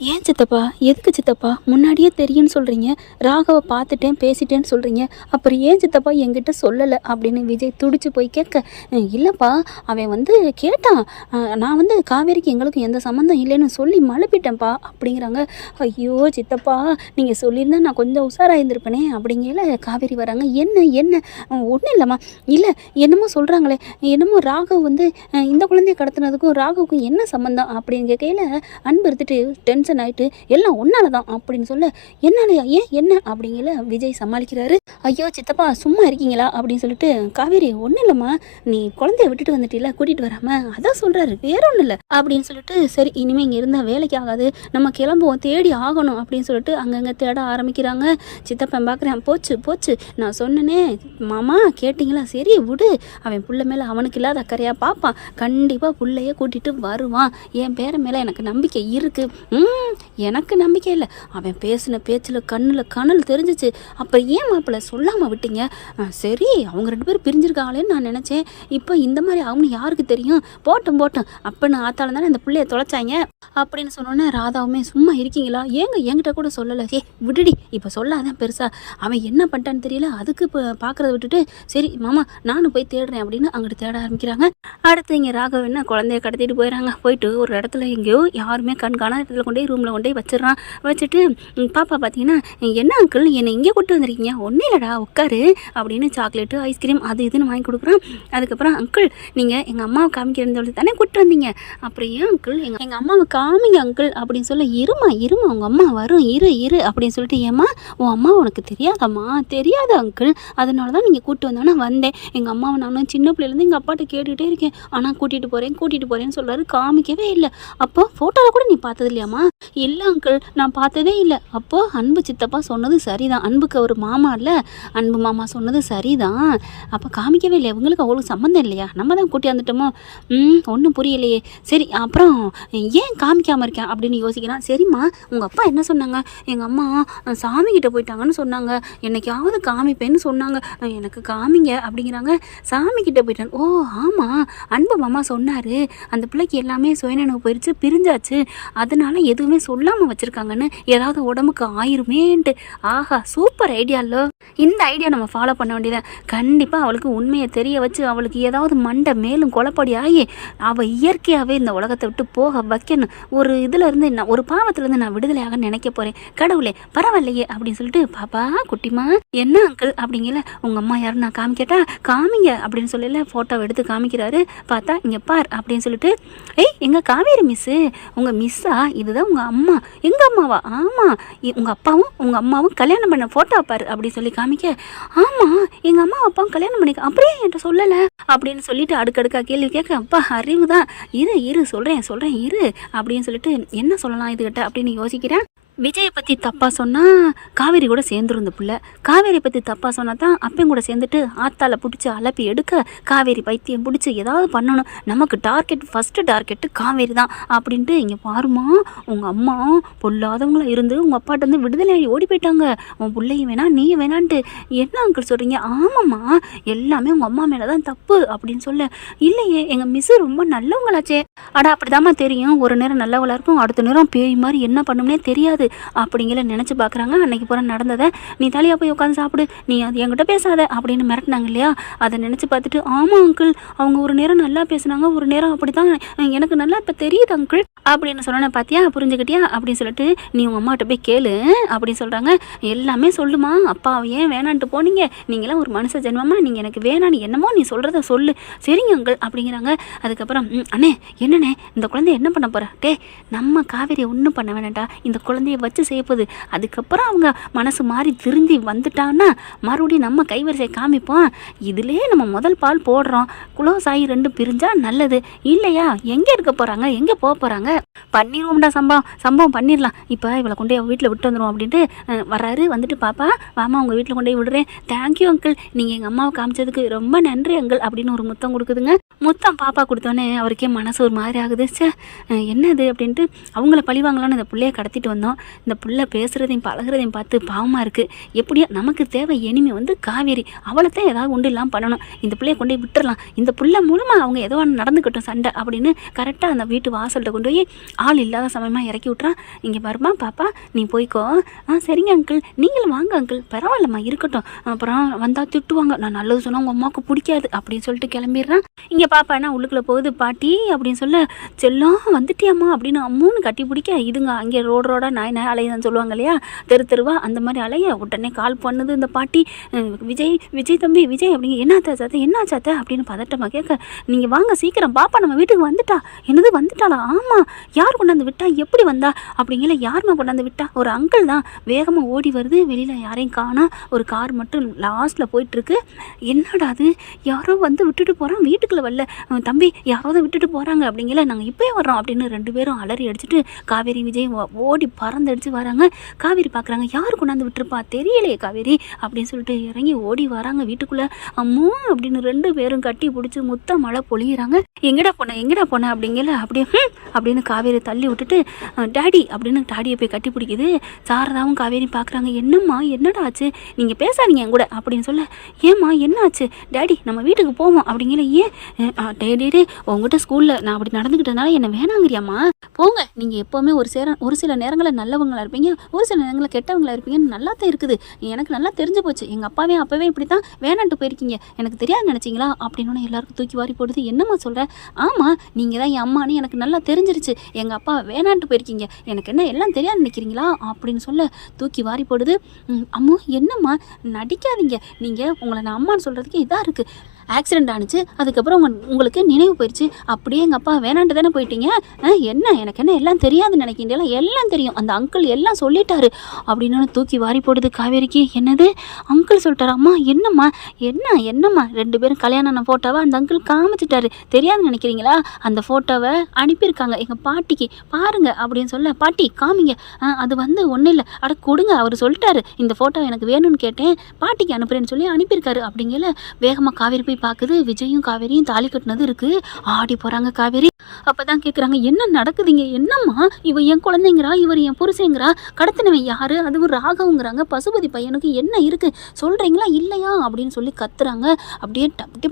ஏன் சித்தப்பா? எதுக்கு சித்தப்பா? முன்னாடியே தெரியும்னு சொல்கிறீங்க, ராகவ பார்த்துட்டேன் பேசிட்டேன்னு சொல்கிறீங்க, அப்புறம் ஏன் சித்தப்பா என்கிட்ட சொல்லலை அப்படின்னு விஜய் துடிச்சு போய் கேட்க, இல்லைப்பா அவன் வந்து கேட்டான், நான் வந்து காவேரிக்கு எங்களுக்கும் எந்த சம்மந்தம் இல்லைன்னு சொல்லி மழுப்பிட்டேன்ப்பா அப்படிங்கிறாங்க. ஐயோ சித்தப்பா, நீங்கள் சொல்லியிருந்தா நான் கொஞ்சம் உஷாராக இருந்திருப்பேனே அப்படிங்கல காவேரி வராங்க. என்ன என்ன ஒன்றும் இல்லைம்மா, இல்லை என்னமோ சொல்கிறாங்களே, என்னமோ ராகவ் வந்து இந்த குழந்தைய கடத்தினதுக்கும் ராகவுக்கும் என்ன சம்மந்தம் அப்படின்னு கேட்கையில் அன்பு எடுத்துட்டு டென்ஷன் ஆகிட்டு எல்லாம் ஒன்னால தான் அப்படின்னு சொல்ல, என்னாலயா, ஏன் என்ன அப்படிங்கல விஜய் சமாளிக்கிறாரு. ஐயோ சித்தப்பா சும்மா இருக்கீங்களா அப்படின்னு சொல்லிட்டு, காவேரி ஒன்றும் இல்லைம்மா, நீ குழந்தைய விட்டுட்டு வந்துட்டில கூட்டிகிட்டு வராம, அதான் சொல்கிறாரு, வேற ஒன்றும் இல்லை அப்படின்னு சொல்லிட்டு, சரி இனிமேல் இங்கே இருந்தால் வேலைக்கு ஆகாது, நம்ம கிளம்புவோம், தேடி ஆகணும் அப்படின்னு சொல்லிட்டு அங்கங்கே தேட ஆரம்பிக்கிறாங்க. சித்தப்பன் பார்க்குறேன், போச்சு போச்சு, நான் சொன்னனே மாமா கேட்டிங்களா, சரி விடு, அவன் புள்ள மேலே அவனுக்கு இல்லாத அக்கறையாக பார்ப்பான், கண்டிப்பாக புள்ளைய கூட்டிகிட்டு வருவான், என் பேர மேலே எனக்கு நம்பிக்கை இருக்குது. எனக்கு நம்பிக்கை இல்லை, அவன் பேசின பேச்சில் கண்ணில் கனல் தெரிஞ்சிச்சு, அப்போ ஏன் மாப்பிள்ளை சொல்லாமல் விட்டீங்க? சரி அவங்க 2 பேரும் பிரிஞ்சிருக்காங்களேன்னு நான் நினச்சேன், இப்போ இந்த மாதிரி அவனு யாருக்கு தெரியும், போட்டோம் போட்டோம் அப்பன்னு ஆத்தாலும் தானே அந்த பிள்ளைய தொலைச்சாங்க அப்படின்னு சொன்னோன்னே ராதாவுமே சும்மா இருக்கீங்களா, ஏங்க என்கிட்ட கூட சொல்லலை, விடுடி இப்போ சொல்லாதான் பெருசா, அவன் என்ன பண்ணிட்டான்னு தெரியல, அதுக்கு இப்போ பார்க்குறத விட்டுட்டு சரி மாமா நானும் போய் தேடுறேன் அப்படின்னு அங்கிட்டு தேட ஆரம்பிக்கிறாங்க. அடுத்து இங்கே ராகவ் என்ன குழந்தைய கடத்திட்டு போயிடறாங்க. போயிட்டு ஒரு இடத்துல எங்கேயோ யாருமே காணாத இடத்துல கொண்டு போய் ரூமில் கொண்டு போய் வச்சிடறான். வச்சுட்டு பாப்பா பார்த்தீங்கன்னா, என்ன அங்கிள் என்னை இங்கே கூப்பிட்டு வந்திருக்கீங்க, ஒன்றும் இல்லைடா உட்காரு அப்படின்னு சாக்லேட்டு ஐஸ்கிரீம் அது இதுன்னு வாங்கி கொடுக்குறான். அதுக்கப்புறம் அங்கிள் நீங்கள் எங்கள் அம்மாவை காமிக்கிறேன்னு சொல்லி தானே கூப்பிட்டு வந்தீங்க, அப்புறம் ஏன் அங்கிள் எங்கள் அம்மாவை காமிங்க அங்கிள் அப்படின்னு சொல்ல, இருமா உங்கள் அம்மா வரும் இரு அப்படின்னு சொல்லிட்டு, ஏம்மா உன் அம்மா உனக்கு தெரியாதம்மா, தெரியாது அங்கிள், அதனால தான் நீங்கள் கூப்பிட்டு வந்தோன்னா வந்தேன், எங்கள் அம்மாவை நானும் சின்ன பிள்ளைலேருந்து எங்கள் அப்பாட்ட கேட்டுகிட்டே இருக்கேன், ஆனால் கூட்டிகிட்டு போகிறேன்னு சொல்கிறாரு, காமிக்கவே இல்லை. அப்போ ஃபோட்டோவில் கூட நீ பார்த்தது இல்லையாம்மா? இல்லை அங்கிள் நான் பார்த்ததே இல்லை. அப்போது அன்பு சித்தப்பா சொன்னது சரிதான், அன்புக்கு ஒரு மாமா இல்லை, அன்பு மாமா சொன்னது சரிதான், அப்போ காமிக்கவே இல்லை, இவங்களுக்கு அவ்வளோ சம்மந்தம் இல்லையா, நம்ம தான் கூட்டி வந்துட்டோமோ, ஒன்றும் புரியலையே, சரி அப்புறம் ஏன் காமிக்காமல் இருக்கேன் அப்படின்னு யோசிக்கிறான். சரிம்மா உங்கள் அப்பா என்ன சொன்னாங்க? எங்கள் அம்மா சாமிக்கிட்ட போயிட்டாங்கன்னு சொன்னாங்க, என்னைக்காவது காமிப்பேன்னு சொன்னாங்க, எனக்கு காமிங்க அப்படிங்கிறாங்க. சாமிக்கிட்ட போயிட்டாங்க, ஓ ஆமாம் அன்பு மாமா சொன்னார், அந்த பிள்ளைக்கு எல்லாமே சுயநினைவு போயிடுச்சு, பிரிஞ்சாச்சு, அதனால எதுவுமே சொல்லாமல் வச்சுருக்காங்கன்னு, ஏதாவது உடம்புக்கு ஆயிருமேன்ட்டு. ஆஹா சூப்பர் ஐடியாலோ, இந்த ஐடியா நம்ம ஃபாலோ பண்ண வேண்டியதான், கண்டிப்பாக அவளுக்கு உண்மையை தெரிய வச்சு அவளுக்கு ஏதாவது மண்டை மேலும் குழப்படி ஆகி அவள் இயற்கையாகவே இந்த உலகத்தை விட்டு போக வைக்கணும். ஒரு இதிலேருந்து நான் ஒரு பாவத்திலேருந்து நான் விடுதலையாக நினைக்க போகிறேன், கடவுளே பரவாயில்லையே அப்படின்னு சொல்லிட்டு, பாப்பா குட்டிமா என்ன அங்கிள் அப்படிங்கல, உங்கள் அம்மா யாரும் நான் காமிக்கட்டா, காமிங்க அப்படின்னு சொல்லல ஃபோட்டோவை எடுத்து காமிக்கிறாரு. பார்த்தா இங்கே பார் அப்படின்னு சொல்லிட்டு, எங்கள் காவேரி மிஸ்ஸு உங்கள் மிஸ்ஸா, இதுதான் உங்கள் அம்மா. எங்கள் அம்மாவா? ஆமாம், உங்கள் அப்பாவும் உங்கள் அம்மாவும் கல்யாணம் பண்ண ஃபோட்டோ பாரு அப்படின்னு சொல்லி காமிக்க, ஆமாம் எங்கள் அம்மா அப்பாவும் கல்யாணம் பண்ணிக்க, அப்படியே என்கிட்ட சொல்லலை அப்படின்னு சொல்லிட்டு அடுக்கடுக்கா கேள்வி கேட்க, அப்பா அறிவு தான், இரு சொல்கிறேன் இரு அப்படின்னு சொல்லிட்டு, என்ன சொல்லலாம் இதுகிட்ட அப்படின்னு யோசிக்கிறேன். விஜயை பற்றி தப்பாக சொன்னால் காவேரி கூட சேர்ந்துரும் இந்த பிள்ளை, காவேரி பற்றி தப்பாக சொன்னால் தான் அப்பையும் கூட சேர்ந்துட்டு ஆத்தால பிடிச்சி அலப்பி எடுக்க காவேரி பைத்தியம் பிடிச்சி ஏதாவது பண்ணணும், நமக்கு ஃபஸ்ட்டு டார்கெட்டு காவேரி தான் அப்படின்ட்டு. இங்கே பாருமா உங்கள் அம்மா பொல்லாதவங்களா இருந்து உங்கள் அப்பாட்ட வந்து விடுதலை ஓடி போயிட்டாங்க, உன் பிள்ளையும் வேணாம் நீயும் வேணான்ட்டு, என்ன அங்கிள் சொல்கிறீங்க? ஆமாம்மா எல்லாமே உங்கள் அம்மா மேலே தான் தப்பு அப்படின்னு சொல்ல, இல்லையே எங்கள் மிஸ்ஸு ரொம்ப நல்லவங்களாச்சே, அப்படிதாம்மா தெரியும், ஒரு நேரம் நல்லவங்களா இருக்கும், அடுத்த நேரம் பேய் மாதிரி என்ன பண்ணும்னே தெரியாது அப்படிங்கிற நினச்சி பார்க்குறாங்க. அன்னைக்கு பூரா நடந்ததை, நீ தலையாக போய் உட்காந்து சாப்பிடு, நீ அது என்கிட்ட பேசாத அப்படின்னு மிரட்டினாங்க இல்லையா, அதை நினச்சி பார்த்துட்டு, ஆமாம் அங்கிள் அவங்க ஒரு நேரம் நல்லா பேசுனாங்க, ஒரு நேரம் அப்படி தான், எனக்கு நல்லா இப்போ தெரியுது அங்கிள் அப்படின்னு சொன்னேன், பார்த்தியா புரிஞ்சுக்கிட்டியா அப்படின்னு சொல்லிட்டு, நீ உங்கள் அம்மாட்ட போய் கேளு அப்படின்னு சொல்கிறாங்க. எல்லாமே சொல்லுமா, அப்பா ஏன் வேணான்ட்டு போனீங்க, நீங்களாம் ஒரு மனுஷ ஜென்மமா, நீங்கள் எனக்கு வேணான்னு என்னமோ நீ சொல்கிறத சொல்லு, சரிங்க அங்கிள் அப்படிங்கிறாங்க. அதுக்கப்புறம் அண்ணே என்னண்ணே இந்த குழந்தைய என்ன பண்ண போகிற, நம்ம காவேரியை ஒன்றும் பண்ண வேணாண்டா, இந்த குழந்தைய வச்சு செய்யப்போகுது, அதுக்கப்புறம் அவங்க மனசு மாறி திருந்தி வந்துட்டான்னா மறுபடியும் நம்ம கைவரிசை காமிப்போம், இதிலே நம்ம முதல் பால் போடுறோம், குளோஸ் ஆகி 2 பிரிஞ்சா நல்லது, இல்லையா எங்கே இருக்க போகிறாங்க, எங்கே போக போகிறாங்க, பண்ணிடுவோம்டா சம்பவம் பண்ணிடலாம், இப்போ இவளை கொண்டு போய் வீட்டில் விட்டு வந்துடும் அப்படின்ட்டு வர்றாரு. வந்துட்டு பாப்பா வாமா உங்கள் வீட்டில் கொண்டு போய் விடுறேன், தேங்க்யூ அங்கிள், நீங்கள் எங்கள் அம்மாவை காமிச்சதுக்கு ரொம்ப நன்றி அங்கிள் அப்படின்னு ஒரு முத்தம் கொடுக்குதுங்க. முத்தம் பாப்பா கொடுத்தோன்னே அவருக்கே மனசு ஒரு மாதிரி ஆகுது, என்னது அப்படின்ட்டு, அவங்கள பழிவாங்களான்னு இந்த பிள்ளைய கடத்திட்டு வந்தோம், இந்த பிள்ளை பேசுகிறதையும் பழகிறதையும் பார்த்து பாவமாக இருக்குது, எப்படியா நமக்கு தேவை இனிமே வந்து காவேரி, அவளை தான் ஏதாவது ஒன்று இல்லாமல் பண்ணணும், இந்த பிள்ளையை கொண்டு போய் விட்டுறலாம், இந்த பிள்ளை மூலமாக அவங்க ஏதோ நடந்துக்கட்டும் சண்டை அப்படின்னு கரெக்டாக அந்த வீட்டு வாசல்கிட்ட கொண்டு போய் ஆள் இல்லாத சமயமாக இறக்கி விட்றான். இங்கே வருமா பாப்பா, நீ போய்க்கோ. சரிங்க அங்கிள், நீங்களும் வாங்க அங்கிள், பரவாயில்லம்மா இருக்கட்டும், அப்புறம் வந்தால் திட்டுவாங்க, நான் நல்லது சொன்னால் உங்கள் அம்மாவுக்கு பிடிக்காது அப்படின்னு சொல்லிட்டு கிளம்பிடுறான். இங்கே பாப்பானா உள்ளுக்குள்ளே போகுது. பாட்டி அப்படின்னு சொல்ல, செல்லம் வந்துட்டியாம்மா அப்படின்னு அம்முன்னு கட்டி பிடிக்க, இதுங்க அங்கே ரோடாக நாய் அலையதான் சொல்லுவாங்க இல்லையா, தெருவா அந்த மாதிரி அலைய உடனே கால் பண்ணுது இந்த பாட்டி. விஜய் தம்பி விஜய் அப்படிங்க, என்ன சாத்த அப்படின்னு பதட்டமாக கேட்க, நீங்கள் வாங்க சீக்கிரம், பாப்பா நம்ம வீட்டுக்கு வந்துட்டா. என்னது வந்துட்டாளா? ஆமாம். யார் கொண்டாந்து விட்டா, எப்படி வந்தா அப்படிங்கிற, யாருமா கொண்டாந்து விட்டா? ஒரு அங்கிள் தான். வேகமாக ஓடி வருது, வெளியில் யாரையும் காணா, ஒரு கார் மட்டும் லாஸ்ட்டில் போயிட்டுருக்கு. என்னடா அது, யாரோ வந்து விட்டுட்டு போகிறான், வீட்டுக்குள்ளே வரல தம்பி, யாரோ தான் விட்டுட்டு போகிறாங்க அப்படிங்கிற, நாங்கள் இப்போயே வர்றோம் அப்படின்னு 2 பேரும் அலறி அடிச்சுட்டு காவேரி விஜய் ஓடி பறந்தடிச்சு வராங்க. காவேரி பார்க்குறாங்க, யார் கொண்டாந்து விட்டுருப்பா தெரியலையே காவேரி அப்படின்னு சொல்லிட்டு இறங்கி ஓடி வராங்க வீட்டுக்குள்ளே. அம்மோ அப்படின்னு 2 பேரும் கட்டி பிடிச்சி முத்த மழை பொழியிறாங்க. எங்கடா போன அப்படிங்கல, அப்படியே அப்படின்னு காவேரி தள்ளி விட்டுட்டு டேடி அப்படின்னு டாடியை போய் கட்டி பிடிக்குது. சாரதாவும் காவேரி பார்க்குறாங்க, என்னம்மா என்னடா ஆச்சு, நீங்கள் பேசாதீங்க என் கூட அப்படின்னு சொல்ல, ஏம்மா என்ன ஆச்சு டேடி, நம்ம வீட்டுக்கு போவோம் அப்படிங்கல. ஏன் டேடி உங்ககிட்ட ஸ்கூலில் நான் அப்படி நடந்துக்கிட்டதுனால என்ன வேணாங்கிறியாம்மா, போங்க, நீங்கள் எப்போவுமே ஒரு சில நேரங்களில் நல்லவங்களா இருப்பீங்க, ஒரு சில நேரங்களில் கெட்டவங்களா இருப்பீங்கன்னு நல்லா தான் இருக்குது, எனக்கு நல்லா தெரிஞ்சு போச்சு, எங்கள் அப்பவே இப்படி தான் வேணான்ட்டு போயிருக்கீங்க, எனக்கு தெரியாது நினச்சிங்களா அப்படின்னு எல்லாருக்கும் தூக்கி வாரி போடுது. என்னம்மா சொல்கிற? ஆமாம், நீங்கள் தான் என் அம்மானு எனக்கு நல்லா தெரிஞ்சிருச்சு, எங்கள் அப்பா வேணான்ட்டு போயிருக்கீங்க, எனக்கு என்ன எல்லாம் தெரியாது நினைக்கிறீங்களா அப்படின்னு சொல்ல தூக்கி வாரி போடுது. அம்மா என்னம்மா நடிக்காதீங்க, நீங்கள் உங்களை நான் அம்மான்னு சொல்கிறதுக்கு இதாக இருக்குது, ஆக்சிடெண்ட் ஆனிச்சு, அதுக்கப்புறம் உங்களுக்கு நினைவு போயிடுச்சு, அப்படியே எங்கள் அப்பா வேணான்ட்டு தானே போயிட்டீங்க, என்ன எனக்கு என்ன எல்லாம் தெரியாதுன்னு நினைக்கிறீங்களா, எல்லாம் தெரியும், அந்த அங்கிள் எல்லாம் சொல்லிட்டாரு அப்படின்னு தூக்கி வாரி போடுது காவேரிக்கு. என்னது அங்கிள் சொல்லிட்டாரா? அம்மா என்னம்மா என்னம்மா 2 பேரும் கல்யாணம் ஃபோட்டோவை அந்த அங்கிள் காமிச்சிட்டாரு, தெரியாதுன்னு நினைக்கிறீங்களா, அந்த ஃபோட்டோவை அனுப்பியிருக்காங்க எங்கள் பாட்டிக்கு, பாருங்க அப்படின்னு சொல்ல, பாட்டி காமிங்க. அது வந்து ஒன்றும் இல்லை, அட கொடுங்க, அவர் சொல்லிட்டாரு இந்த ஃபோட்டோ எனக்கு வேணும்னு கேட்டேன், பாட்டிக்கு அனுப்புறேன்னு சொல்லி அனுப்பியிருக்காரு அப்படிங்கல. வேகமாக காவேரி போய் பார்க்குது, விஜயும் காவேரியும் தாலி கட்டினது இருக்குது. ஆடி போகிறாங்க காவேரி. அப்போ தான் கேட்குறாங்க, என்ன நடக்குதுங்க, என்னம்மா இவ என் குழந்தைங்கிறா, இவர் என் புருஷங்கிறா, கடத்தினவன் யார், அதுவும் ராகவுங்கிறாங்க, பசுபதி பையனுக்கு என்ன இருக்குது சொல்கிறீங்களா இல்லையா அப்படின்னு சொல்லி கத்துறாங்க. அப்படியே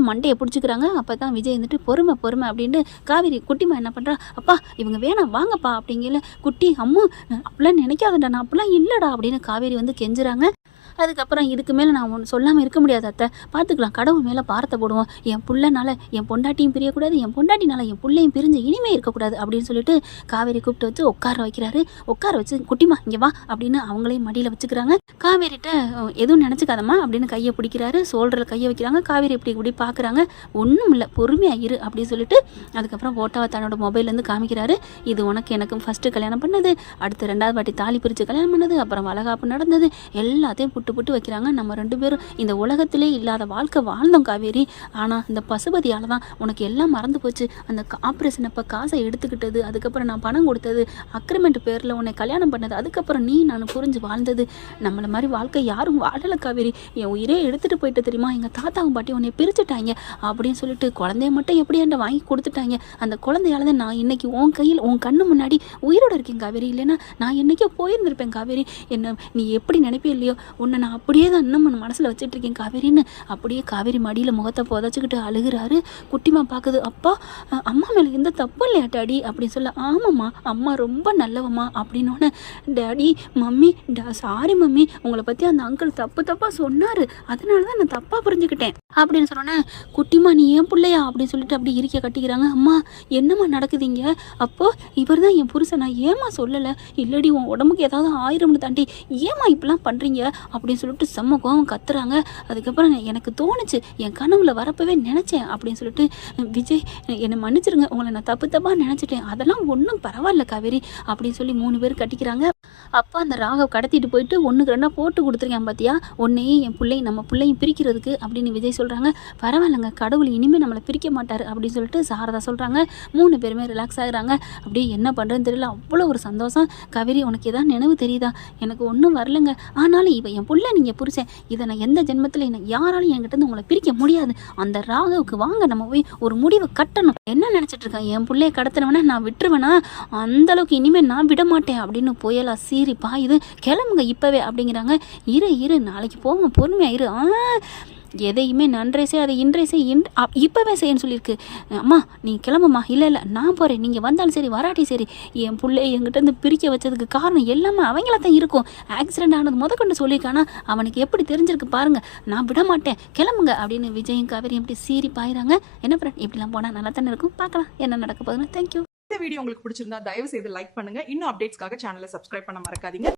மண்டையை பிடிச்சிக்கிறாங்க. அப்போ தான் விஜய் வந்துட்டு பொறுமை அப்படின்ட்டு காவேரி குட்டிமா என்ன பண்ணுறா, அப்பா இவங்க வேணாம் வாங்கப்பா அப்படிங்கல. குட்டி அம்மு அப்படிலாம் நினைக்காதடா, நான் அப்படிலாம் இல்லைடா அப்படின்னு காவேரி வந்து கெஞ்சுறாங்க. அதுக்கப்புறம் இதுக்கு மேலே நான் ஒன்று சொல்லாமல் இருக்க முடியாது அத்தை, பார்த்துக்கலாம், கடவுள் மேலே பாரத்தை போடுவோம், என் புள்ளனால என் பொண்டாட்டியும் பிரியக்கூடாது, என் பொண்டாட்டினால என் பிள்ளையும் பிரிஞ்சு இனிமே இருக்கக்கூடாது அப்படின்னு சொல்லிட்டு காவேரி கூப்பிட்டு வச்சு உட்கார வைக்கிறாரு. உட்கார வச்சு குட்டிமா இங்கே வா அப்படின்னு அவங்களையும் மடியில் வச்சுக்கிறாங்க. காவேரிட்ட எதுவும் நினச்சிக்காதம்மா அப்படின்னு கையை பிடிக்கிறாரு, சோல்டரில் கையை வைக்கிறாங்க. காவேரி இப்படி பார்க்குறாங்க, ஒன்றும் இல்லை பொறுமையாக இரு அப்படின்னு சொல்லிட்டு அதுக்கப்புறம் ஃபோட்டோவை தன்னோட மொபைல்லேருந்து காமிக்கிறாரு. இது உனக்கு எனக்கும் ஃபஸ்ட்டு கல்யாணம் பண்ணது, அடுத்து 2வது வாட்டி தாலி பிரித்து கல்யாணம் பண்ணது, அப்புறம் வளகாப்பு நடந்தது, எல்லாத்தையும் புட்டு வைக்கிறாங்க. நம்ம 2 பேரும் இந்த உலகத்திலே இல்லாத வாழ்க்கை வாழ்ந்தோம் காவேரி, ஆனால் இந்த பசுபதியால் தான் உனக்கு எல்லாம் மறந்து போச்சு, அந்த ஆப்ரேஷன் அப்போ காசை எடுத்துக்கிட்டது, அதுக்கப்புறம் நான் பணம் கொடுத்தது, அக்ரிமெண்ட் பேரில் உன்னை கல்யாணம் பண்ணது, அதுக்கப்புறம் நான் புரிஞ்சு வாழ்ந்தது, நம்மளை மாதிரி வாழ்க்கை யாரும் வாழலை காவேரி, என் உயிரே எடுத்துகிட்டு போயிட்டு தெரியுமா, எங்கள் தாத்தாவும் பாட்டி உன்னை பிரிச்சுட்டாங்க அப்படின்னு சொல்லிட்டு குழந்தைய மட்டும் எப்படி என்கிட்ட வாங்கி கொடுத்துட்டாங்க, அந்த குழந்தையால தான் நான் இன்னைக்கு உன் கையில் உன் கண்ணு முன்னாடி உயிரோடு இருக்கேன் காவேரி, இல்லைன்னா நான் என்னைக்கோ போயிருந்திருப்பேன் காவேரி, என்ன நீ எப்படி நினைப்பே இல்லையோ உன்னை நான் அப்படியே தான் இன்னும் மனசில் வச்சுட்டு இருக்கேன் காவேரின்னு அப்படியே காவேரி மடியில் முகத்தை புதைச்சிக்கிட்டு அழுகிறாரு. குட்டிமா பார்க்குது, அப்பா அம்மா மேலே எந்த தப்பு இல்லையா டாடி அப்படின்னு சொல்ல, ஆமாம்மா அம்மா ரொம்ப நல்லவம்மா அப்படின்னோடனே, டாடி மம்மி சாரி மம்மி, உங்களை பற்றி அந்த அங்கிள் தப்பாக சொன்னார், அதனால தான் நான் தப்பாக புரிஞ்சுக்கிட்டேன் அப்படின்னு சொன்னோன்னே, குட்டிமா நீ ஏன் பிள்ளையா அப்படின்னு சொல்லிட்டு அப்படி இருக்க கட்டிக்கிறாங்க. அம்மா என்னம்மா நடக்குதுங்க, அப்போது இவர் தான் என் புருஷன், நான் ஏமா சொல்லலை, இல்லடி உன் உடம்புக்கு ஏதாவது ஆயிரம்னு தாண்டி ஏமா இப்படிலாம் பண்ணுறீங்க அப்படின்னு சொல்லிட்டு செம்ம கோவம் கத்துறாங்க. அதுக்கப்புறம் எனக்கு தோணுச்சு, என் கனவுல வரப்பவே நினச்சேன் அப்படின்னு சொல்லிட்டு, விஜய் என்னை மன்னிச்சிருங்க, உங்களை நான் தப்பாக நினச்சிட்டேன், அதெல்லாம் ஒன்றும் பரவாயில்ல காவேரி அப்படின்னு சொல்லி 3 பேர் கட்டிக்கிறாங்க. அப்பா அந்த ராகவ் கடத்திட்டு போயிட்டு 1க்கு 2 போட்டு கொடுத்துருக்கேன் பார்த்தியா, உன்னையும் என் பிள்ளையும் நம்ம பிள்ளையும் பிரிக்கிறதுக்கு அப்படின்னு விஜய் சொல்கிறாங்க. பரவாயில்லைங்க, கடவுள் இனிமேல் நம்மளை பிரிக்க மாட்டார் அப்படின்னு சொல்லிட்டு சாரதா சொல்கிறாங்க. 3 பேருமே ரிலாக்ஸ் ஆகுறாங்க. அப்படியே என்ன பண்ணுறதுன்னு தெரியல, அவ்வளோ ஒரு சந்தோஷம். காவேரி உனக்கு எதாவது நினைவு தெரியுதா? எனக்கு ஒன்றும் வரலைங்க, ஆனாலும் இவன் என் பிள்ளை, நீங்கள் புரிச்சேன், இதை நான் எந்த ஜென்மத்தில் யாராலும் என்கிட்ட இருந்து உங்களை பிரிக்க முடியாது, அந்த ராகவுக்கு வாங்க நம்ம போய் ஒரு முடிவை கட்டணும். என்ன நினச்சிட்டு இருக்கேன், என் பிள்ளைய கடத்தினவனா நான் விட்டுருவேனா, அந்தளவுக்கு இனிமேல் நான் விட மாட்டேன் அப்படின்னு புயலா சீரிப்பா இது கிளம்புங்க இப்போவே அப்படிங்கிறாங்க. இரு நாளைக்கு போவோம் பொறுமையாக இரு. எதையுமே நன்றே செய், அதை இன்றே செய், இப்போவே செய்யன்னு சொல்லியிருக்கு. அம்மா நீ கிளம்புமா. இல்லை இல்லை நான் போகிறேன், நீங்கள் வந்தாலும் சரி வராட்டி சரி, என் பிள்ளை என்கிட்ட இருந்து பிரிக்க வச்சதுக்கு காரணம் எல்லாமே அவங்கள தான் இருக்கும். ஆக்சிடென்ட் ஆனது முதற்கொண்டு சொல்லியிருக்கானா அவனுக்கு எப்படி தெரிஞ்சிருக்கு பாருங்கள், நான் விட மாட்டேன், கிளம்புங்க அப்படின்னு விஜயும் காவேரியும் எப்படி சீறி பாயிறாங்க. என்ன ஃப்ரெண்ட், இப்படிலாம் போனால் நல்லா தானே இருக்கும். பார்க்கலாம் என்ன நடக்க போகுதுன்னு. தேங்க்யூ. இந்த வீடியோ உங்களுக்கு பிடிச்சிருந்தா தயவு செய்து லைக் பண்ணுங்க. இன்னும் அப்டேட்ஸ்க்காக சேனலை சப்ஸ்கிரைப் பண்ண மறக்காதீங்க.